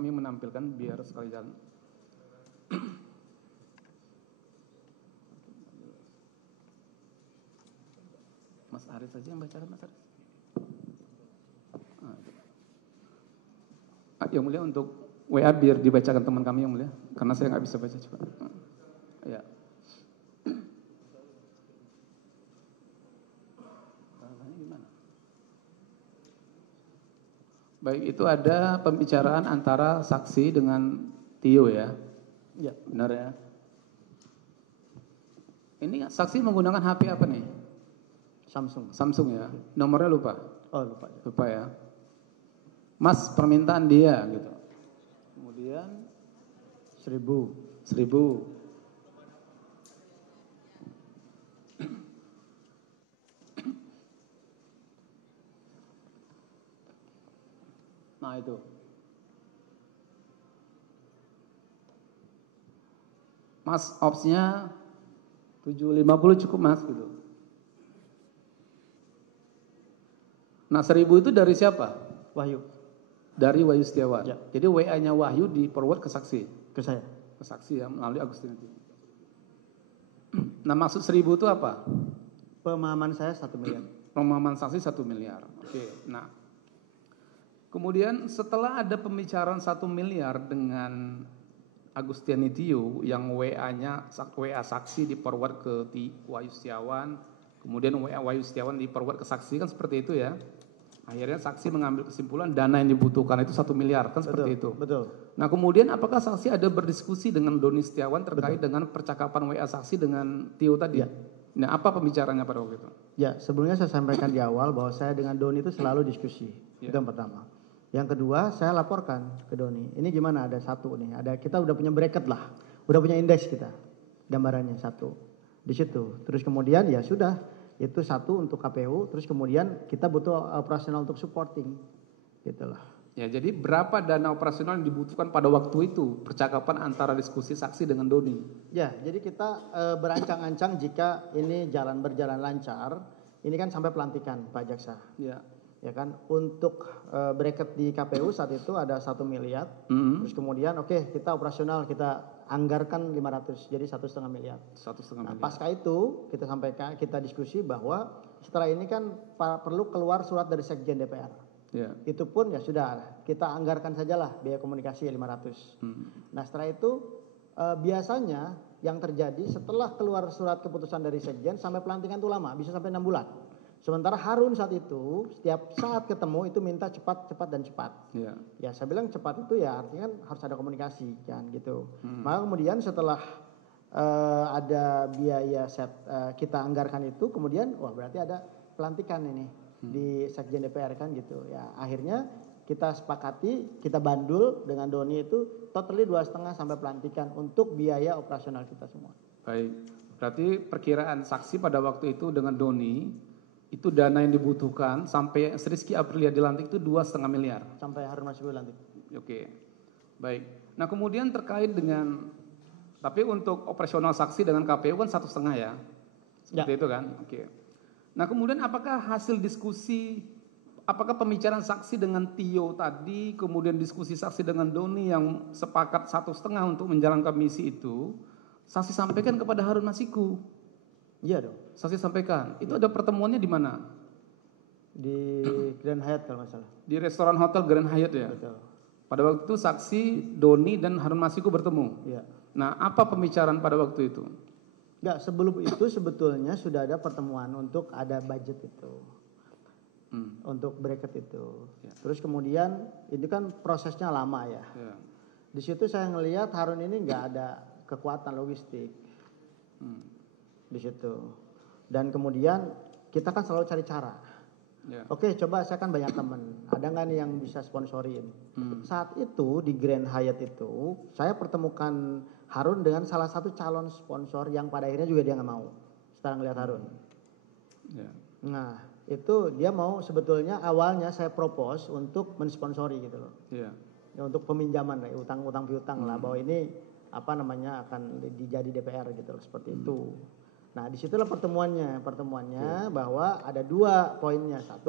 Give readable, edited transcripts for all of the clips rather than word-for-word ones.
kami menampilkan biar sekali jalan. Mas Aris saja yang bacakan, Mas Aris. Yang mulia untuk WA biar dibacakan teman kami yang mulia, karena saya nggak bisa baca cepat. Ya. Baik, itu ada pembicaraan antara saksi dengan Tio ya? Iya. Benar ya? Ini saksi menggunakan HP apa nih? Samsung. Samsung ya? Nomornya lupa? Oh lupa. Lupa ya? Mas, permintaan dia gitu. Kemudian 1.000. Nah itu. Mas, opsnya 750 cukup mas gitu. Nah 1.000 itu dari siapa? Wahyu. Dari Wahyu Setiawan. Ya. Jadi WA-nya Wahyu di forward ke saksi. Ke saya. Ke saksi ya melalui Agustin. Nah maksud 1.000 itu apa? Pemahaman saya 1 miliar. Pemahaman saksi 1 miliar. Oke. Nah kemudian setelah ada pembicaraan 1 miliar dengan Agustiani Tio yang WA-nya WA saksi di forward ke Wahyu Setiawan, kemudian WA Wahyu Setiawan di forward ke saksi kan seperti itu ya. Akhirnya saksi mengambil kesimpulan dana yang dibutuhkan itu 1 miliar kan seperti itu. Betul. Nah kemudian apakah saksi ada berdiskusi dengan Doni Setiawan terkait dengan percakapan WA saksi dengan Tio tadi? Ya. Nah apa pembicaranya pada waktu itu? Ya sebelumnya saya sampaikan di awal bahwa saya dengan Doni itu selalu diskusi. Ya. Itu yang pertama. Yang kedua saya laporkan ke Doni. Ini gimana ada 1 nih. Kita udah punya bracket lah. Udah punya indeks kita. Gambarannya 1. Di situ. Terus kemudian ya sudah. Itu 1 untuk KPU, terus kemudian kita butuh operasional untuk supporting, gitulah. Ya, jadi berapa dana operasional yang dibutuhkan pada waktu itu percakapan antara diskusi saksi dengan Doni? Ya, jadi kita berancang-ancang jika ini berjalan lancar, ini kan sampai pelantikan Pak Jaksa. Ya. Ya kan, untuk bracket di KPU saat itu ada 1 miliar, terus kemudian kita operasional kita anggarkan 500, jadi 1,5 miliar. 1,5 Nah, miliar. pasca itu kita sampaikan, kita diskusi bahwa setelah ini kan perlu keluar surat dari Sekjen DPR. Ya. Itu pun ya sudah kita anggarkan sajalah biaya komunikasi 500. Nah setelah itu biasanya yang terjadi setelah keluar surat keputusan dari Sekjen sampai pelantikan itu lama, bisa sampai 6 bulan. Sementara Harun saat itu setiap saat ketemu itu minta cepat dan cepat. Ya. Ya saya bilang cepat itu ya artinya kan harus ada komunikasi kan gitu. Maka kemudian setelah ada biaya kita anggarkan itu, kemudian wah berarti ada pelantikan ini di Sekjen DPR kan gitu. Ya akhirnya kita sepakati, kita bandul dengan Doni itu totally 2,5 sampai pelantikan untuk biaya operasional kita semua. Baik, berarti perkiraan saksi pada waktu itu dengan Doni itu dana yang dibutuhkan sampai Rizky Aprilia dilantik itu 2,5 miliar. Sampai Harun Masiku dilantik. Oke, baik. Nah kemudian terkait dengan, tapi untuk operasional saksi dengan KPU kan 1,5 ya, seperti itu kan? Oke. Nah kemudian apakah hasil diskusi, apakah pembicaraan saksi dengan Tio tadi, kemudian diskusi saksi dengan Doni yang sepakat 1,5 untuk menjalankan misi itu, saksi sampaikan kepada Harun Masiku? Iya dong. Saksi sampaikan. Itu ada pertemuannya di mana? Di Grand Hyatt kalau nggak salah. Di restoran hotel Grand Hyatt ya? Betul. Pada waktu itu saksi Doni dan Harun Masiku bertemu? Iya. Nah apa pembicaraan pada waktu itu? Enggak, sebelum itu sebetulnya sudah ada pertemuan untuk ada budget itu. Untuk bracket itu. Ya. Terus kemudian itu kan prosesnya lama ya. Di situ saya ngelihat Harun ini nggak ada kekuatan logistik. Di situ. Dan kemudian kita kan selalu cari cara. Yeah. Oke, coba saya kan banyak teman. Ada nggak nih yang bisa sponsorin? Saat itu di Grand Hyatt itu saya pertemukan Harun dengan salah satu calon sponsor yang pada akhirnya juga dia nggak mau. Setelah ngelihat Harun. Yeah. Nah itu dia mau, sebetulnya awalnya saya propose untuk mensponsori gitu loh. Yeah. Ya, untuk peminjaman lah, utang piutang lah, bahwa ini apa namanya akan dijadi DPR gitu loh, seperti itu. Nah disitulah pertemuannya bahwa ada 2 poinnya. 1,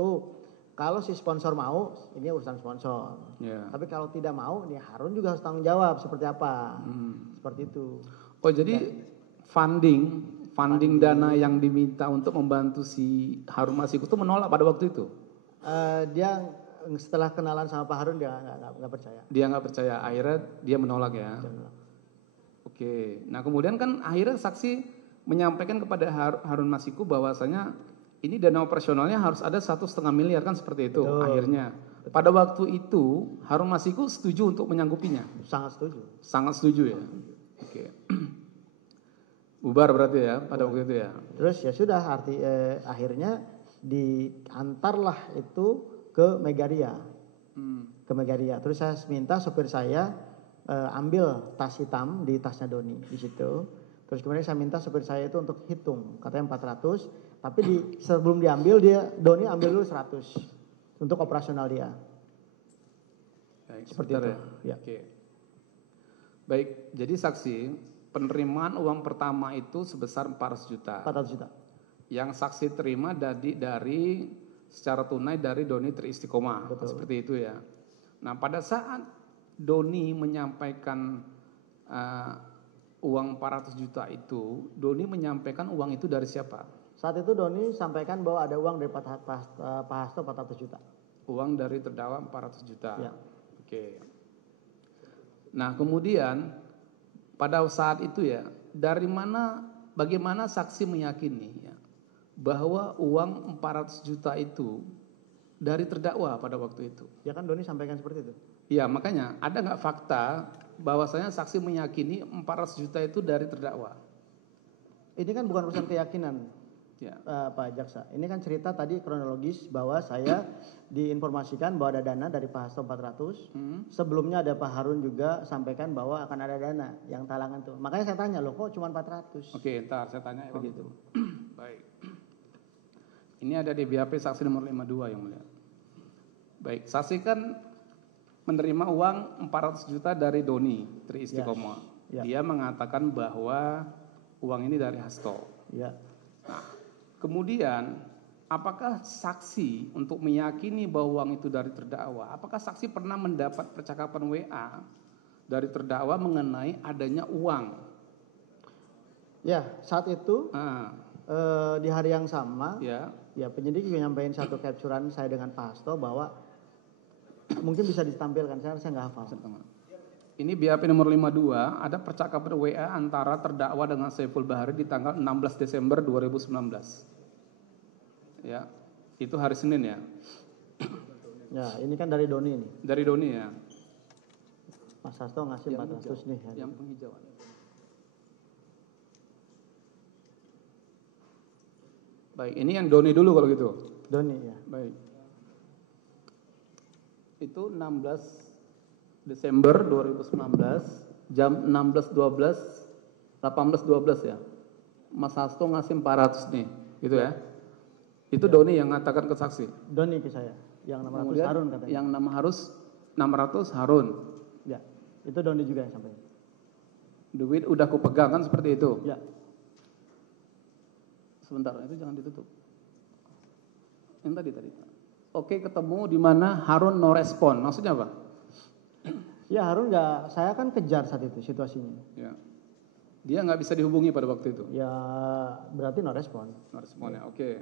Kalau si sponsor mau, ini urusan sponsor. Ya. Tapi kalau tidak mau, ini Harun juga harus tanggung jawab seperti apa. Seperti itu. Oh jadi funding dana yang diminta untuk membantu si Harun Masiku itu menolak pada waktu itu? Dia setelah kenalan sama Pak Harun dia nggak percaya. Dia nggak percaya, akhirnya dia menolak ya. Oke, nah kemudian kan akhirnya saksi menyampaikan kepada Harun Masiku bahwasanya ini dana operasionalnya harus ada 1,5 miliar kan seperti itu. Betul. Akhirnya pada waktu itu Harun Masiku setuju untuk menyanggupinya. Sangat setuju. Sangat setuju ya. Oke. Bubar berarti ya pada waktu itu ya. Terus ya sudah akhirnya diantarlah itu ke Megaria. Ke Megaria. Terus saya minta sopir saya ambil tas hitam di tasnya Doni di situ. Terus kemudian saya minta sopir saya itu untuk hitung, katanya 400. Tapi sebelum diambil Doni ambil dulu 100 untuk operasional dia. Baik, seperti itu. Ya. Oke. Baik, jadi saksi penerimaan uang pertama itu sebesar 400 juta. 400 juta. Yang saksi terima dari secara tunai dari Doni Triistiqomah. Betul. Seperti itu ya. Nah, pada saat Doni menyampaikan uang 400 juta itu, Doni menyampaikan uang itu dari siapa? Saat itu Doni sampaikan bahwa ada uang dari Pak Hasto 400 juta. Uang dari terdakwa 400 juta. Ya. Oke. Nah, kemudian pada saat itu ya, bagaimana saksi meyakini ya, bahwa uang 400 juta itu dari terdakwa pada waktu itu? Ya kan Doni sampaikan seperti itu. Iya, makanya ada nggak fakta bahwasanya saksi meyakini 400 juta itu dari terdakwa? Ini kan bukan urusan keyakinan. Ya. Pak Jaksa, ini kan cerita tadi kronologis bahwa saya diinformasikan bahwa ada dana dari Pak Hasto 400. Sebelumnya ada Pak Harun juga sampaikan bahwa akan ada dana yang talangan tuh. Makanya saya tanya, loh kok cuma 400? Oke, ntar saya tanya begitu. Baik. Ini ada di BAP saksi nomor 52 yang mulia. Baik, saksi kan menerima uang 400 juta dari Doni Triistiqomah. Ya. Dia mengatakan bahwa uang ini dari Hasto. Ya. Nah, kemudian apakah saksi untuk meyakini bahwa uang itu dari terdakwa, apakah saksi pernah mendapat percakapan WA dari terdakwa mengenai adanya uang? Ya, saat itu di hari yang sama, ya penyidik menyampaikan satu capturean saya dengan Pak Hasto bahwa mungkin bisa ditampilkan, saya nggak hafal. Ini BAP nomor 52, ada percakapan WA antara terdakwa dengan Saiful Bahari di tanggal 16 Desember 2019. Ya, itu hari Senin ya. Ya, ini kan dari Doni nih. Dari Doni ya. Mas Hasto ngasih 400 nih. Yang penghijauan. Baik, ini yang Doni dulu kalau gitu. Doni ya. Baik. Itu 16 Desember 2019 jam 16.12 18.12 ya. Mas Hasto ngasih 400 nih, gitu ya. Itu ya. Doni yang mengatakan ke saksi. Doni ke saya, yang 600 kemudian, Harun katanya. Yang 600 Harun. Ya, itu Doni juga yang sampaikan. Duit udah kupegang kan seperti itu. Ya. Sebentar, itu jangan ditutup. Yang tadi. Oke, ketemu di mana Harun no respon. Maksudnya apa? Ya Harun nggak, saya kan kejar saat itu situasinya. Ya. Dia nggak bisa dihubungi pada waktu itu. Ya berarti no respon. No respon ya, oke.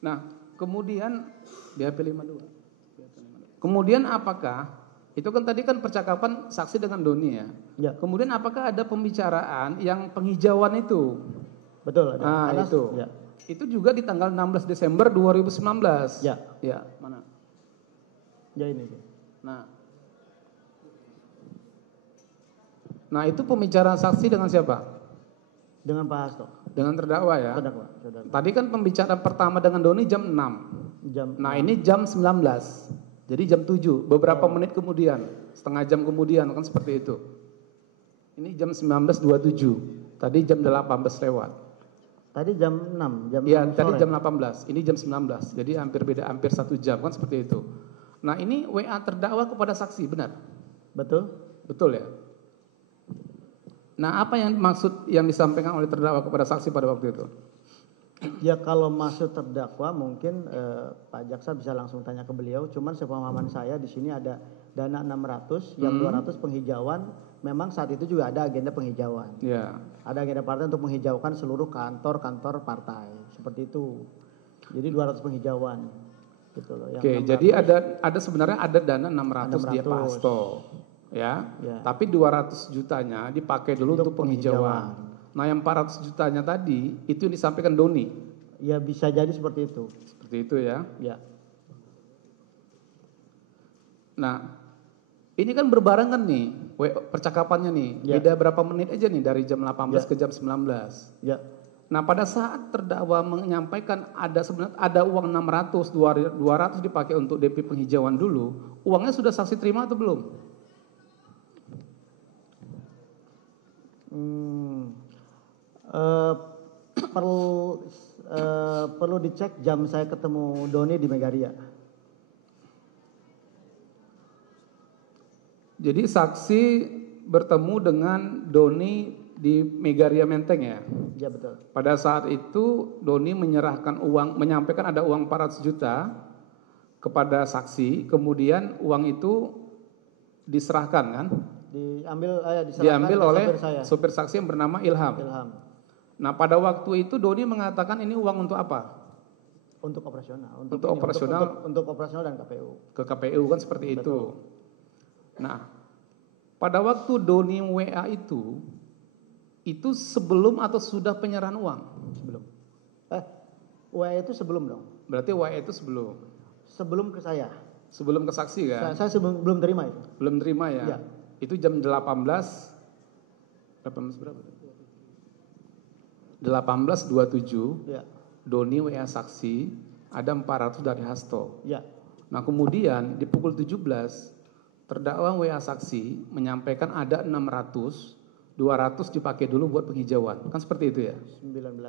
Nah kemudian BAP 52. Kemudian apakah itu kan tadi kan percakapan saksi dengan Doni ya. Ya. Kemudian apakah ada pembicaraan yang penghijauan itu? Betul. Ada. Nah itu. Ya. Itu juga di tanggal 16 Desember 2019. Ya. Ya mana? Ya ini. Nah itu pembicaraan saksi dengan siapa? Dengan Pak Hasto. Dengan terdakwa ya? Terdakwa. Tadi kan pembicaraan pertama dengan Doni jam 6. Nah ini jam 19. Jadi jam 7. Beberapa menit kemudian. Setengah jam kemudian kan seperti itu. Ini jam 19.27. Tadi jam 18 lewat. Tadi jam 6. Iya tadi jam 18. Ini jam 19. Jadi hampir 1 jam kan seperti itu. Nah ini WA terdakwa kepada saksi benar? Betul. Betul ya? Nah, apa yang maksud yang disampaikan oleh terdakwa kepada saksi pada waktu itu? Ya kalau maksud terdakwa mungkin Pak Jaksa bisa langsung tanya ke beliau. Cuman sepemahaman saya di sini ada dana 600, yang 200 penghijauan. Memang saat itu juga ada agenda penghijauan. Ya. Ada agenda partai untuk menghijaukan seluruh kantor-kantor partai seperti itu. Jadi 200 penghijauan. Gitu loh. Oke, jadi ada sebenarnya ada dana 600 di Pak Hasto. Ya. Tapi 200 jutanya dipakai dulu untuk penghijauan. Nah yang 400 jutanya tadi itu yang disampaikan Doni. Ya bisa jadi seperti itu. Seperti itu ya. Ya. Nah ini kan berbarengan nih percakapannya nih. Ya. Beda berapa menit aja nih dari jam 18 ke jam 19. Ya. Nah pada saat terdakwa menyampaikan ada sebenarnya ada uang 600, 200 dipakai untuk DP penghijauan dulu. Uangnya sudah saksi terima atau belum? Perlu dicek jam saya ketemu Doni di Megaria. Jadi saksi bertemu dengan Doni di Megaria Menteng ya? Ya betul. Pada saat itu Doni menyerahkan uang, menyampaikan ada uang 400 juta kepada saksi, kemudian uang itu diserahkan kan? Diambil oleh sopir saksi yang bernama Ilham. Nah pada waktu itu Doni mengatakan ini uang untuk apa? Untuk operasional. Untuk operasional. Untuk operasional dan KPU. Ke KPU kan seperti itu. Nah pada waktu Doni WA itu sebelum atau sudah penyerahan uang? Sebelum. WA itu sebelum dong. Berarti WA itu sebelum? Sebelum ke saya. Sebelum ke saksi kan? Saya belum terima itu. Belum terima ya? Ya. Itu jam 18 berapa? 18.27 ya. Doni WA saksi ada 400 dari Hasto. Ya. Nah kemudian di pukul 17 terdakwa WA saksi menyampaikan ada 600, 200 dipakai dulu buat penghijauan. Kan seperti itu ya? 19.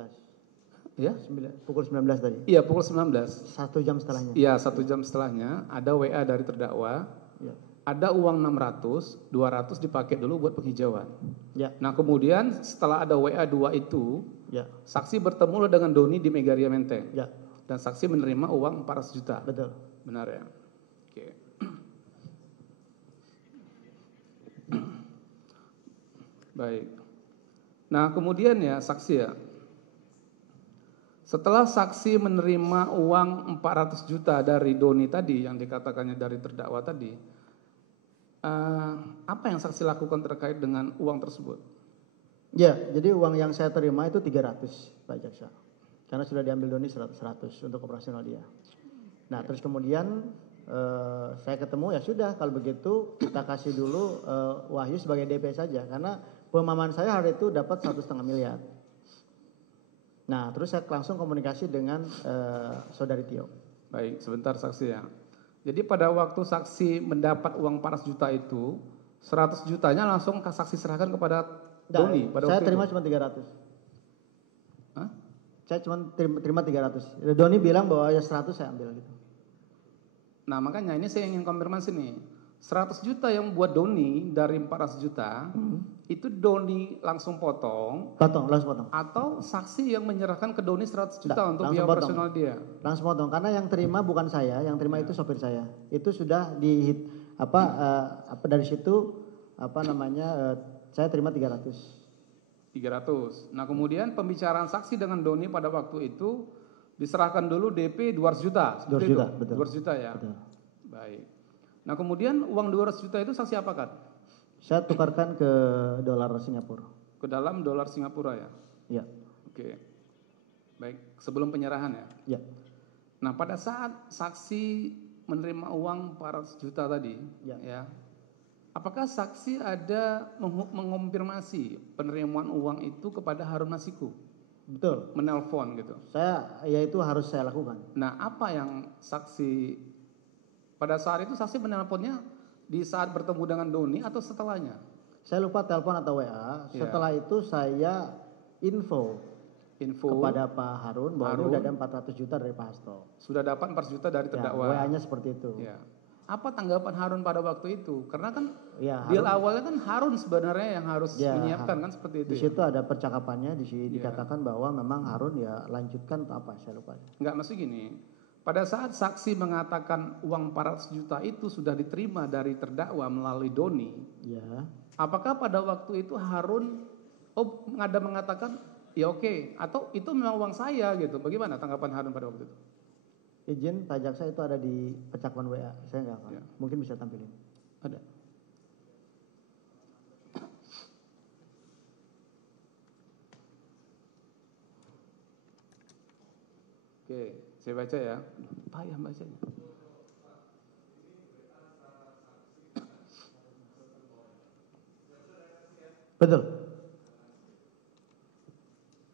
Ya? Pukul 19 tadi? Iya pukul 19. 1 jam setelahnya? Iya 1 jam setelahnya ada WA dari terdakwa. Ya. Ada uang 600, 200 dipakai dulu buat penghijauan. Ya. Nah kemudian setelah ada WA 2 itu, ya. Saksi bertemu dengan Doni di Megaria Menteng. Ya. Dan saksi menerima uang 400 juta. Betul. Benar ya? Oke. Baik. Nah kemudian ya saksi ya. Setelah saksi menerima uang 400 juta dari Doni tadi, yang dikatakannya dari terdakwa tadi, apa yang saksi lakukan terkait dengan uang tersebut? Ya, jadi uang yang saya terima itu 300 Pak Jaksa. Karena sudah diambil Doni 100 untuk operasional dia. Nah terus kemudian saya ketemu, ya sudah kalau begitu kita kasih dulu Wahyu sebagai DP saja. Karena pemahaman saya hari itu dapat 1,5 miliar. Nah terus saya langsung komunikasi dengan saudari Tio. Baik, sebentar saksi ya. Jadi pada waktu saksi mendapat uang 400 juta itu, 100 jutanya langsung saksi serahkan kepada Doni. Saya terima cuma 300. Hah? Saya cuma terima 300. Doni bilang bahwa ya 100 saya ambil gitu. Nah makanya ini saya ingin konfirmasi nih. 100 juta yang buat Doni dari 400 juta, itu Doni langsung potong. Langsung potong. Atau saksi yang menyerahkan ke Doni 100 juta untuk biaya operasional dia. Langsung potong, karena yang terima bukan saya, yang terima itu sopir saya. Itu sudah dari situ saya terima 300. Nah kemudian pembicaraan saksi dengan Doni pada waktu itu diserahkan dulu DP 200 juta. 200 juta, betul. 200 juta ya. Betul. Baik. Nah kemudian uang 200 juta itu saksi apakan? Saya tukarkan ke dolar Singapura. Ke dalam dolar Singapura ya? Iya. Oke. Baik, sebelum penyerahan ya? Iya. Nah pada saat saksi menerima uang 400 juta tadi, ya, apakah saksi ada mengonfirmasi penerimaan uang itu kepada Harun Masiku? Betul. Menelpon gitu? Itu harus saya lakukan. Nah apa yang saksi pada saat itu saksi menelponnya di saat bertemu dengan Doni atau setelahnya? Saya lupa telepon atau WA. Setelah itu saya info kepada Pak Harun bahwa sudah ada 400 juta dari Pak Hasto. Sudah dapat 400 juta dari terdakwa. WA-nya seperti itu. Ya. apa tanggapan Harun pada waktu itu? Karena kan Ya, deal awalnya kan Harun sebenarnya yang harus menyiapkan kan seperti itu. Di situ ada percakapannya, di sini dikatakan bahwa memang Harun ya lanjutkan apa saya lupa. Enggak, maksud gini. Pada saat saksi mengatakan uang 400 juta itu sudah diterima dari terdakwa melalui Doni. Ya. Apakah pada waktu itu Harun ada mengatakan ya oke, atau itu memang uang saya gitu? Bagaimana tanggapan Harun pada waktu itu? Izin Pak Jaksa itu ada di percakapan WA, saya nggak hafal. Ya. Mungkin bisa tampilin. Ada. Oke, saya baca ya. Payah bacanya. Betul.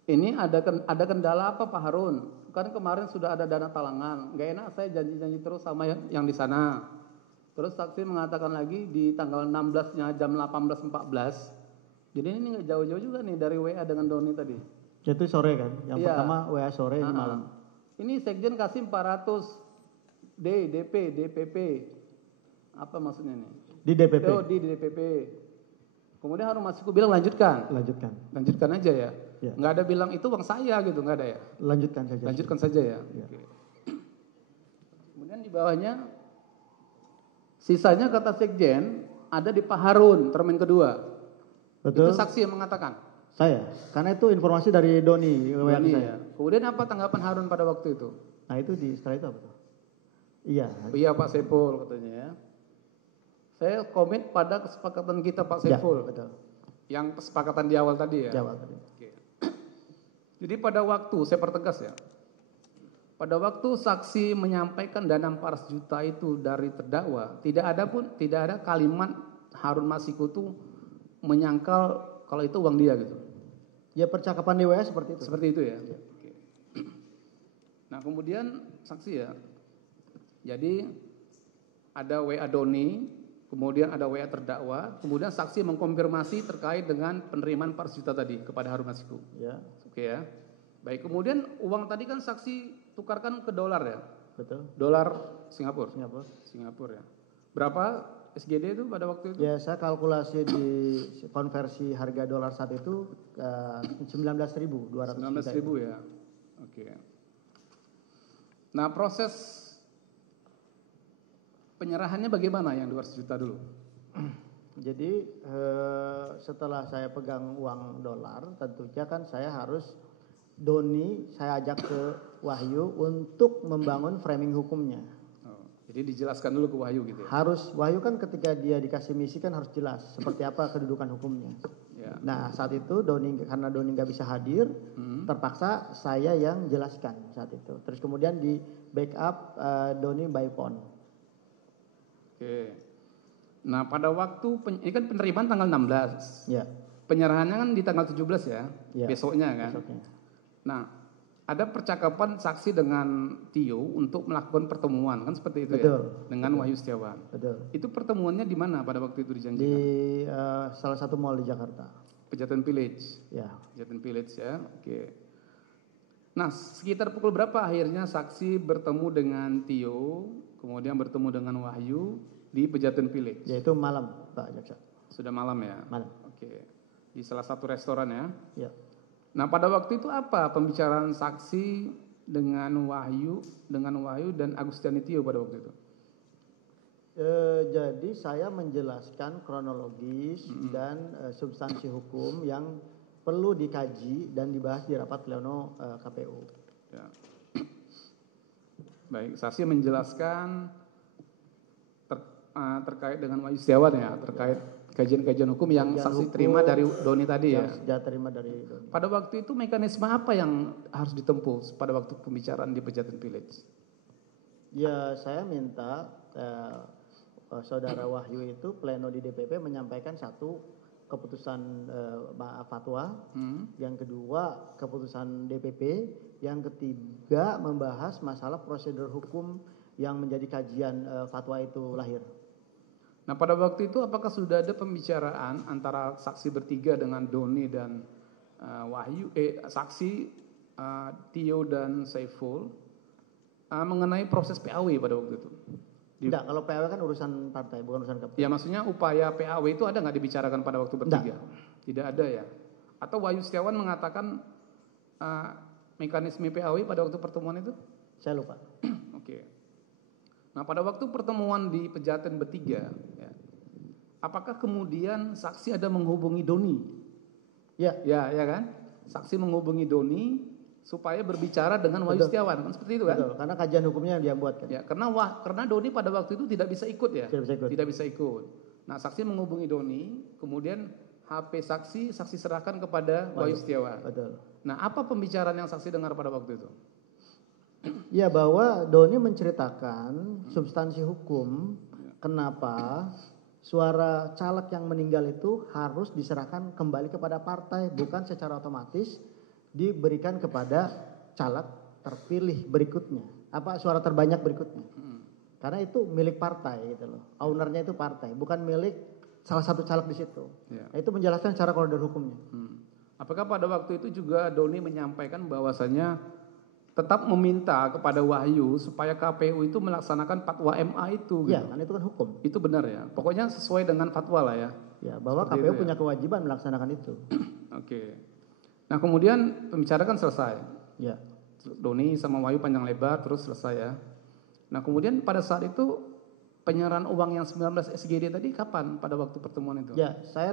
Ini ada kendala apa Pak Harun? Kan kemarin sudah ada dana talangan. Gak enak saya janji-janji terus sama yang di sana. Terus saksi mengatakan lagi di tanggal 16-nya jam 18.14. Jadi ini nggak jauh-jauh juga nih dari WA dengan Doni tadi. Itu sore kan? Yang Iya. pertama WA sore, ini malam. Ini Sekjen kasih 400 DP, DPP. Apa maksudnya nih? Di DPP. Oh, di DPP. Kemudian Harun Masiku bilang lanjutkan. Lanjutkan aja ya. Ya. Nggak ada bilang itu uang saya gitu, nggak ada ya. Lanjutkan saja. Lanjutkan saja ya. Ya. Oke. Kemudian di bawahnya sisanya kata Sekjen ada di Pak Harun termin kedua. Betul. Itu saksi yang mengatakan. Saya, karena itu informasi dari Doni WA Doni, saya. ya. Kemudian apa tanggapan Harun pada waktu itu? Nah itu setelah itu apa tuh? Iya. Iya Pak Saiful katanya ya. Saya komit pada kesepakatan kita Pak Saiful. Ya, betul. Yang kesepakatan di awal tadi ya. Jawab tadi. Oke. Jadi pada waktu, saya pertegas ya. Pada waktu saksi menyampaikan dana 400 juta itu dari terdakwa, tidak ada kalimat Harun Masiku itu menyangkal kalau itu uang dia gitu. Ya percakapan di WA seperti itu. Seperti itu ya. Oke. Nah kemudian saksi ya. Jadi ada WA Doni, kemudian ada WA terdakwa, kemudian saksi mengkonfirmasi terkait dengan penerimaan 400 juta tadi kepada Harun Masiku. Ya. Oke ya. Baik, kemudian uang tadi kan saksi tukarkan ke dolar ya. Betul. Dolar Singapura. Singapura. Ya. Berapa SGD itu pada waktu itu? Ya saya kalkulasi di konversi harga dolar saat itu 19.200. 19.000 ya. Oke. Nah proses penyerahannya bagaimana yang 200 juta dulu? Jadi setelah saya pegang uang dolar, tentunya kan saya harus Doni saya ajak ke Wahyu untuk membangun framing hukumnya. Oh, jadi dijelaskan dulu ke Wahyu gitu ya? Harus, Wahyu kan ketika dia dikasih misi kan harus jelas seperti apa kedudukan hukumnya. Ya. Nah saat itu karena Doni nggak bisa hadir, terpaksa saya yang jelaskan saat itu. Terus kemudian di backup Doni by phone. Oke. Nah pada waktu, ini kan penerimaan tanggal 16. Ya. Penyerahannya kan di tanggal 17 ya, Ya. besoknya kan. Besoknya. Nah ada percakapan saksi dengan Tio untuk melakukan pertemuan kan seperti itu. Betul. Ya? Dengan Wahyu Setiawan. Betul. Itu pertemuannya di mana pada waktu itu dijanjikan? Di salah satu mall di Jakarta. Pejaten Village. Ya. Pejaten Village ya. Oke. Nah sekitar pukul berapa akhirnya saksi bertemu dengan Tio, kemudian bertemu dengan Wahyu di Pejaten Village? Yaitu malam Pak Jaksa. Sudah malam ya? Malam. Oke. Di salah satu restoran ya? Ya. Nah pada waktu itu apa pembicaraan saksi dengan Wahyu dan Agustiani Tio pada waktu itu? Jadi saya menjelaskan kronologis dan substansi hukum yang perlu dikaji dan dibahas di rapat pleno KPU. Ya. Baik, saksi menjelaskan terkait dengan Wahyu Setiawan ya, terkait kajian-kajian hukum yang saksi terima dari Doni tadi ya. Sudah terima dari Doni. Pada waktu itu mekanisme apa yang harus ditempuh pada waktu pembicaraan di Pejaten Village? Ya saya minta saudara Wahyu itu pleno di DPP menyampaikan satu keputusan fatwa, yang kedua keputusan DPP, yang ketiga membahas masalah prosedur hukum yang menjadi kajian fatwa itu lahir. Nah pada waktu itu apakah sudah ada pembicaraan antara saksi bertiga dengan Doni dan Wahyu, saksi Tio dan Saiful mengenai proses PAW pada waktu itu? Enggak, kalau PAW kan urusan partai, bukan urusan KPU. Ya maksudnya upaya PAW itu ada nggak dibicarakan pada waktu bertiga? Tidak ada ya? Atau Wahyu Setiawan mengatakan mekanisme PAW pada waktu pertemuan itu? Saya lupa. Oke. Nah pada waktu pertemuan di Pejaten bertiga, ya, apakah kemudian saksi ada menghubungi Doni? Ya. Ya kan? Saksi menghubungi Doni supaya berbicara dengan Wahyu Setiawan, kan seperti itu kan? Betul, karena kajian hukumnya yang dia buat kan. Ya, karena Doni pada waktu itu tidak bisa ikut ya. Tidak bisa ikut. Nah, saksi menghubungi Doni, kemudian HP saksi serahkan kepada Wahyu Setiawan. Betul. Nah, apa pembicaraan yang saksi dengar pada waktu itu? Ya, bahwa Doni menceritakan substansi hukum kenapa suara caleg yang meninggal itu harus diserahkan kembali kepada partai, bukan secara otomatis diberikan kepada caleg terpilih berikutnya, suara terbanyak berikutnya. Karena itu milik partai gitu loh. Ownernya itu partai, bukan milik salah satu caleg di situ. Nah, itu menjelaskan secara koridor hukumnya. Apakah pada waktu itu juga Doni menyampaikan bahwasanya tetap meminta kepada Wahyu supaya KPU itu melaksanakan fatwa MA itu? Iya, gitu. kan itu kan hukum. Itu benar ya. Pokoknya sesuai dengan fatwa lah ya. Ya, bahwa seperti KPU punya kewajiban melaksanakan itu. Oke. Nah kemudian pembicaraan selesai. Ya. Doni sama Wahyu panjang lebar terus selesai ya. Nah kemudian pada saat itu penyerahan uang yang 19 SGD tadi kapan pada waktu pertemuan itu? Ya, saya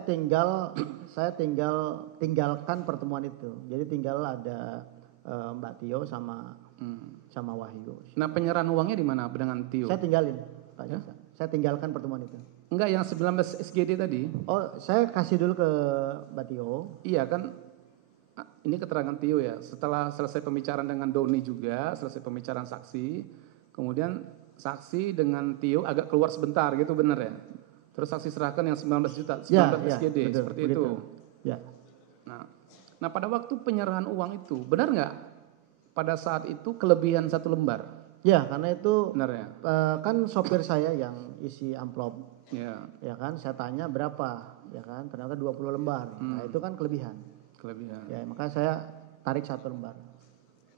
tinggalkan pertemuan itu. Jadi tinggal ada Mbak Tio sama Wahyu. Nah penyerahan uangnya di mana dengan Tio? Saya tinggalin, Pak Jasa. Saya tinggalkan pertemuan itu. Enggak, yang 19 SGD tadi? Oh, saya kasih dulu ke Mbak Tio. Iya kan, ini keterangan Tio ya. Setelah selesai pembicaraan dengan Doni juga, selesai pembicaraan saksi, kemudian saksi dengan Tio agak keluar sebentar gitu, benar ya? Terus saksi serahkan yang 19 juta, 19 SGD, betul, seperti begitu. itu. Ya. Nah pada waktu penyerahan uang itu, benar nggak pada saat itu kelebihan 1 lembar? Ya, karena itu benar ya? Kan sopir saya yang isi amplop. Ya. Ya kan, saya tanya berapa, ya kan, ternyata 20 lembar. Nah itu kan kelebihan. Ya, maka saya tarik 1 lembar.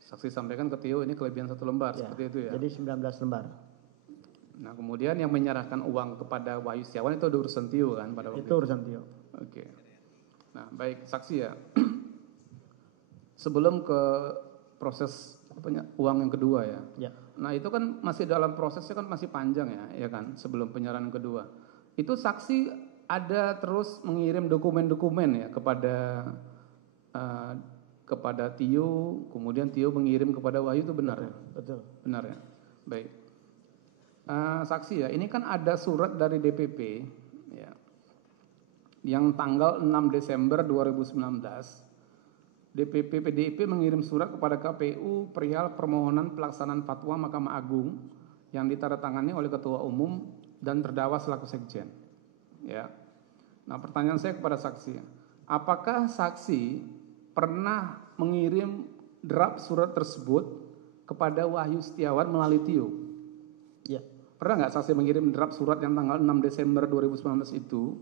Saksi sampaikan ke Tio ini kelebihan 1 lembar, ya, seperti itu ya? Jadi 19 lembar. Nah kemudian yang menyerahkan uang kepada Wahyu Setiawan itu ada urusan Tio kan pada waktu itu? Itu urusan Tio. Oke. Nah baik, saksi ya. Sebelum ke proses uang yang kedua ya. Ya. Nah itu kan masih dalam prosesnya kan masih panjang ya kan, sebelum penyerahan yang kedua. Itu saksi ada terus mengirim dokumen-dokumen ya kepada Tio, kemudian Tio mengirim kepada Wahyu, itu benar ya? Betul. Benar ya. Baik. Saksi ya, ini kan ada surat dari DPP ya, yang tanggal 6 Desember 2019. DPP PDIP mengirim surat kepada KPU perihal permohonan pelaksanaan fatwa Mahkamah Agung yang ditandatangani oleh Ketua Umum dan terdakwa selaku sekjen. Ya. Nah, pertanyaan saya kepada saksi, apakah saksi pernah mengirim draft surat tersebut kepada Wahyu Setiawan melalui Tio? Ya. Pernah nggak saksi mengirim draft surat yang tanggal 6 Desember 2019 itu?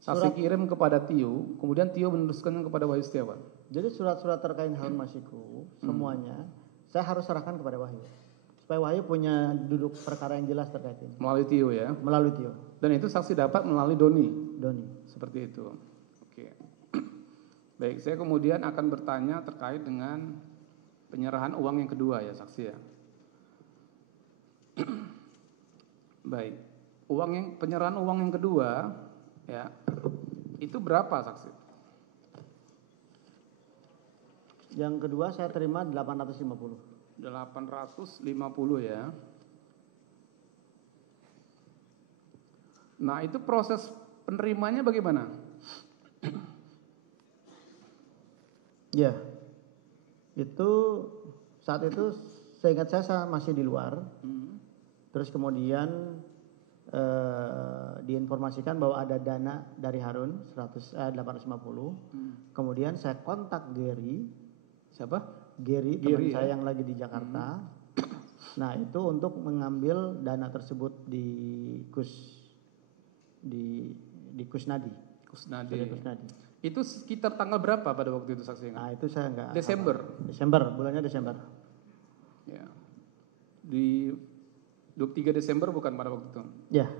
Saksi kirim kepada Tio, kemudian Tio meneruskannya kepada Wahyu Setiawan. Jadi surat-surat terkait Harun Masiku semuanya saya harus serahkan kepada Wahyu, supaya Wahyu punya duduk perkara yang jelas terkait ini. Melalui Tio ya? Melalui Tio. Dan itu saksi dapat melalui Doni? Doni. Seperti itu. Oke. Baik, saya kemudian akan bertanya terkait dengan penyerahan uang yang kedua ya saksi ya. Baik, penyerahan uang yang kedua ya, itu berapa saksi? Yang kedua saya terima 850. 850 ya. Nah itu proses penerimanya bagaimana? Ya, itu saat itu seingat saya masih di luar. Terus kemudian diinformasikan bahwa ada dana dari Harun 850. Kemudian saya kontak Gary. Siapa? Gary teman saya yang lagi di Jakarta. Nah itu untuk mengambil dana tersebut di Kusnadi. Itu sekitar tanggal berapa pada waktu itu saksi? Nah itu saya enggak. Desember, bulannya Desember. Ya. 23 Desember bukan pada waktu itu? Ya.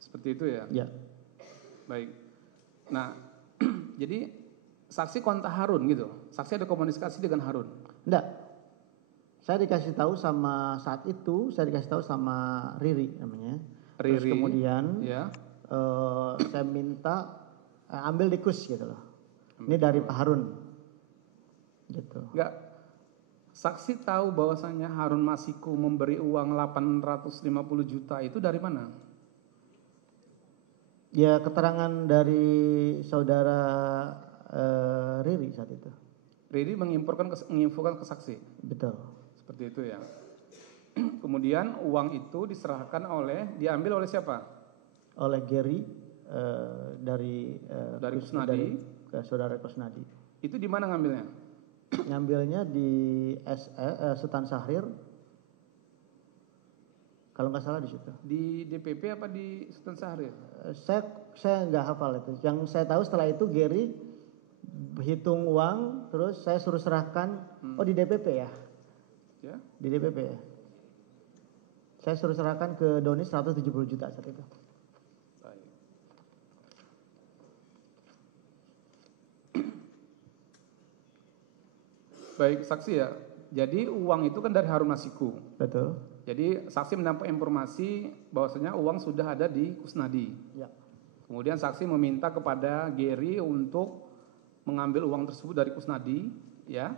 Seperti itu ya? Ya. Baik. Nah, jadi saksi kontak Harun gitu. Saksi ada komunikasi dengan Harun? Enggak. Saya dikasih tahu sama saat itu, saya dikasih tahu sama Riri namanya. Riri. Terus kemudian ya. Saya minta ambil di kus gitu loh. Ini dari Pak Harun. Gitu. Enggak. Saksi tahu bahwasanya Harun Masiku memberi uang 850 juta itu dari mana? Ya keterangan dari saudara Riri saat itu. Riri menginfokan ke saksi. Betul. Seperti itu ya. Kemudian uang itu diambil oleh siapa? Oleh Gary dari Kusnadi. Ke saudara Kusnadi. Itu di mana ngambilnya? Ngambilnya di Sultan Syahrir. Kalau nggak salah di situ. Di DPP apa di Sultan Syahrir? Saya nggak hafal itu. Yang saya tahu setelah itu Gary hitung uang, terus saya suruh serahkan. Oh di DPP ya? Ya. Di DPP ya. Saya suruh serahkan ke Doni 170 juta saat itu. Baik. Baik saksi ya. Jadi uang itu kan dari Harun Masiku. Betul. Jadi saksi mendapat informasi bahwasanya uang sudah ada di Kusnadi. Ya. Kemudian saksi meminta kepada Gary untuk mengambil uang tersebut dari Kusnadi, ya.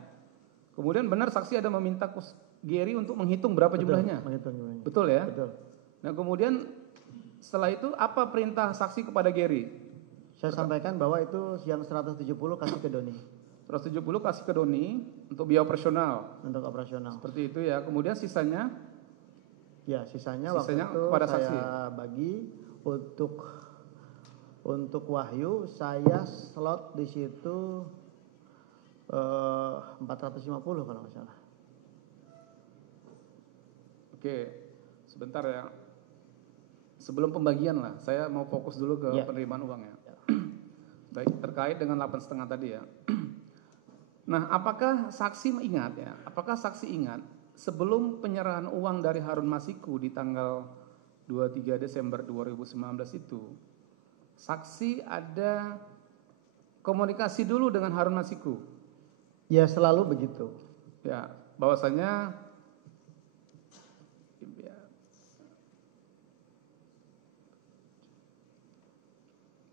Kemudian benar saksi ada meminta Gary untuk menghitung berapa jumlahnya. Menghitung. Betul ya? Betul. Nah kemudian setelah itu apa perintah saksi kepada Gary? Saya sampaikan bahwa itu yang 170 kasih ke Doni. 170 kasih ke Doni untuk biaya operasional. Untuk operasional. Seperti itu ya. Kemudian sisanya? Ya sisanya waktu itu kepada saya saksi. Bagi untuk Wahyu saya slot di situ 450 kalau nggak salah. Oke, sebentar ya. Sebelum pembagian lah, saya mau fokus dulu ke penerimaan uang ya. Baik, terkait dengan 8,5 tadi ya. Nah, apakah saksi ingat ya? Apakah saksi ingat sebelum penyerahan uang dari Harun Masiku di tanggal 23 Desember 2019 itu, saksi ada komunikasi dulu dengan Harun Masiku? Ya, selalu begitu. Ya, bahwasanya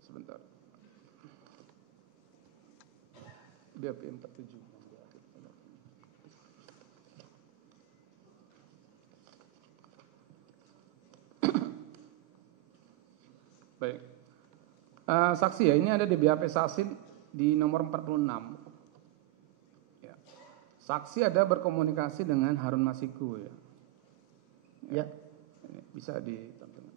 sebentar. BAP 47. Baik. Saksi ya, ini ada di BAP saksi di nomor 46. Ya. Saksi ada berkomunikasi dengan Harun Masiku ya. Ya. Ini bisa ditampilkan.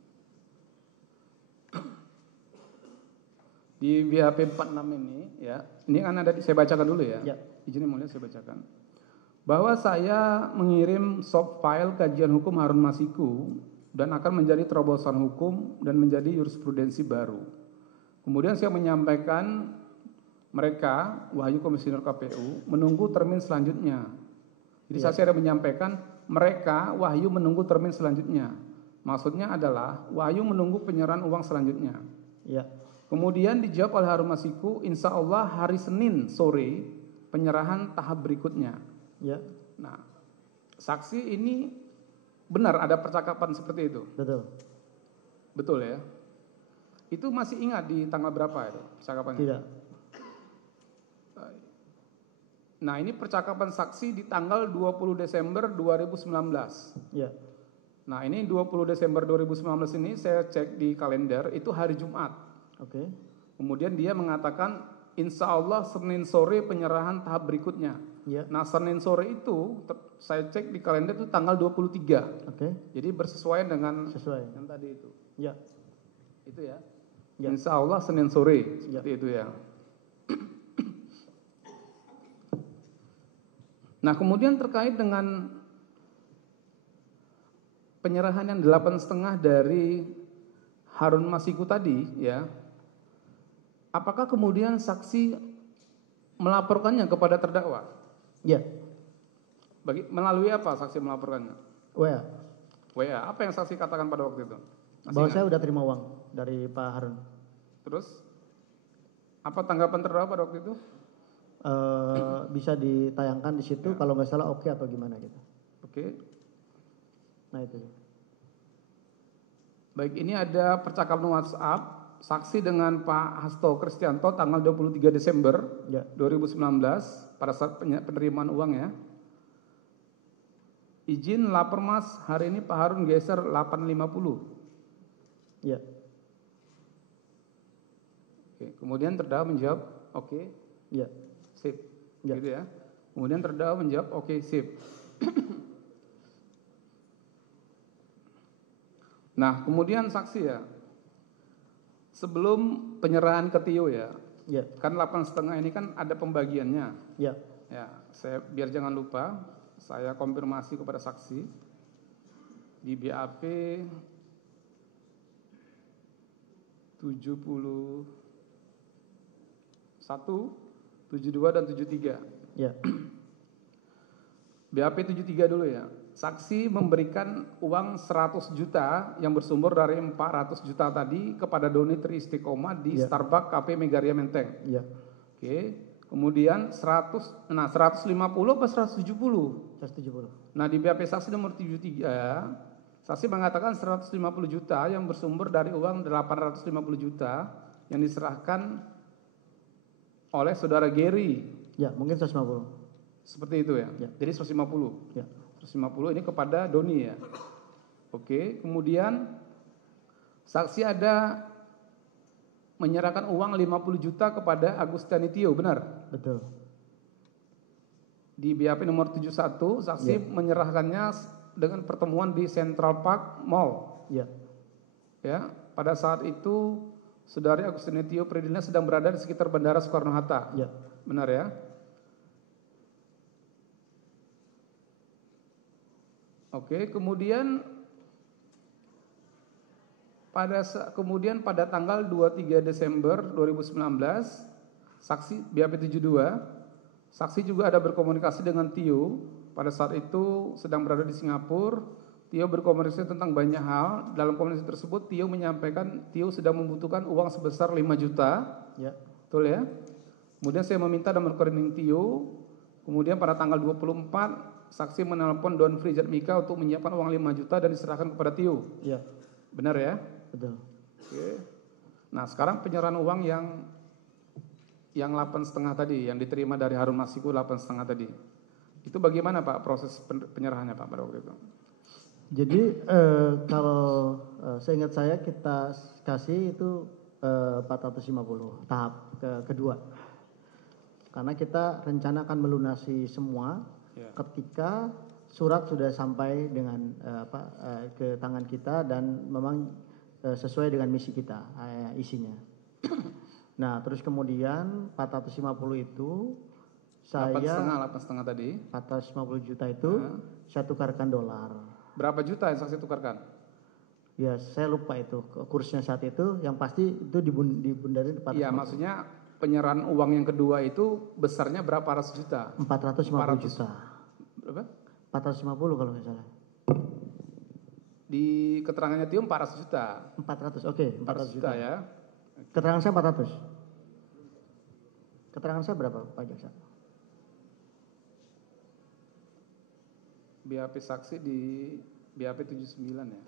Di BAP 46 ini ya, ini kan ada saya bacakan dulu ya. Izin yang mulia saya bacakan. Bahwa saya mengirim soft file kajian hukum Harun Masiku dan akan menjadi terobosan hukum dan menjadi jurisprudensi baru. Kemudian saya menyampaikan mereka, Wahyu Komisioner KPU, menunggu termin selanjutnya. Jadi saya ada menyampaikan mereka, Wahyu menunggu termin selanjutnya. Maksudnya adalah Wahyu menunggu penyerahan uang selanjutnya. Ya. Kemudian dijawab oleh Harun Masiku, insya Allah hari Senin sore penyerahan tahap berikutnya. Ya. Nah, saksi ini benar ada percakapan seperti itu? Betul. Betul ya? Itu masih ingat di tanggal berapa itu percakapannya? Tidak. Nah, ini percakapan saksi di tanggal 20 Desember 2019. Ya. Nah, ini 20 Desember 2019 ini saya cek di kalender, itu hari Jumat. Oke. Kemudian dia mengatakan, insya Allah Senin sore penyerahan tahap berikutnya. Ya. Nah, Senin sore itu saya cek di kalender itu tanggal 23. Oke. Jadi bersesuaian dengan Sesuai. yang tadi itu. Ya. Itu ya. Ya. Insya Allah Senin sore seperti itu ya. Nah, kemudian terkait dengan penyerahan yang 8,5 dari Harun Masiku tadi ya. Apakah kemudian saksi melaporkannya kepada terdakwa? Ya. Melalui apa saksi melaporkannya? WA. WA. Apa yang saksi katakan pada waktu itu? Bahwa saya udah terima uang dari Pak Harun. Terus apa tanggapan terdakwa pada waktu itu? Bisa ditayangkan di situ, kalau nggak salah oke atau gimana gitu. Oke. Nah itu. Baik, ini ada percakapan WhatsApp saksi dengan Pak Hasto Kristianto tanggal 23 Desember 2019 pada saat penerimaan uang ya. Izin lapor Mas, hari ini Pak Harun geser 8.50. Ya. Oke, kemudian terdakwa menjawab, oke. Ya. Sip. Ya. Gitu ya. Kemudian terdakwa menjawab, oke, sip. Nah, kemudian saksi ya. Sebelum penyerahan ke Tio ya. Ya. Kan 8,5 ini kan ada pembagiannya. Ya. Ya, saya biar jangan lupa, saya konfirmasi kepada saksi di BAP 71, 72 dan 73. Ya. BAP 73 dulu ya. Saksi memberikan uang 100 juta yang bersumber dari 400 juta tadi kepada Doni Tri Istiqomah di Starbucks Cafe Megaria Menteng. Ya. Oke. Kemudian 150 apa 170? 170. Nah di BAP saksi nomor 73, saksi mengatakan 150 juta yang bersumber dari uang 850 juta yang diserahkan oleh saudara Gary. Ya, mungkin 150. Seperti itu ya. Jadi 150. Ya. 150 ini kepada Doni ya. Oke, kemudian saksi ada menyerahkan uang 50 juta kepada Agustiani Tio, benar? Betul. Di BAP nomor 71, saksi menyerahkannya dengan pertemuan di Central Park Mall. Ya. Ya, pada saat itu saudari Agustiani Tio Pridilna sedang berada di sekitar Bandara Soekarno-Hatta. Ya. Benar ya? Oke, kemudian pada tanggal 23 Desember 2019, saksi BAP 72, saksi juga ada berkomunikasi dengan Tio. Pada saat itu sedang berada di Singapura. Tio berkomunikasi tentang banyak hal. Dalam komunikasi tersebut Tio menyampaikan Tio sedang membutuhkan uang sebesar 5 juta. Ya. Betul ya? Kemudian saya meminta nomor rekening Tio. Kemudian pada tanggal 24 saksi menelpon Don Frijat Mika untuk menyiapkan uang 5 juta dan diserahkan kepada Tio. Ya. Benar ya? Betul. Oke. Nah, sekarang penyerahan uang yang 8,5 tadi yang diterima dari Harun Masiku 8,5 tadi. Itu bagaimana Pak proses penyerahannya Pak pada waktu itu? Jadi kalau seingat saya kita kasih itu 450 tahap kedua. Karena kita rencana akan melunasi semua ketika surat sudah sampai dengan ke tangan kita dan memang sesuai dengan misi kita isinya. Nah, terus kemudian 450 itu saya 8,5 tadi. 450 juta itu saya tukarkan dolar. Berapa juta yang saksi tukarkan? Ya, saya lupa itu kursnya saat itu. Yang pasti itu dibundarin 450. Iya, maksudnya penyerahan uang yang kedua itu besarnya berapa ratus juta? 450 juta. Berapa? 450 kalau nggak salah. Di keterangannya Tio 400 juta. 400, oke. 400 juta ya. Keterangan saya 400. Keterangan saya berapa Pak Jaksa? BAP saksi di BAP 79 ya.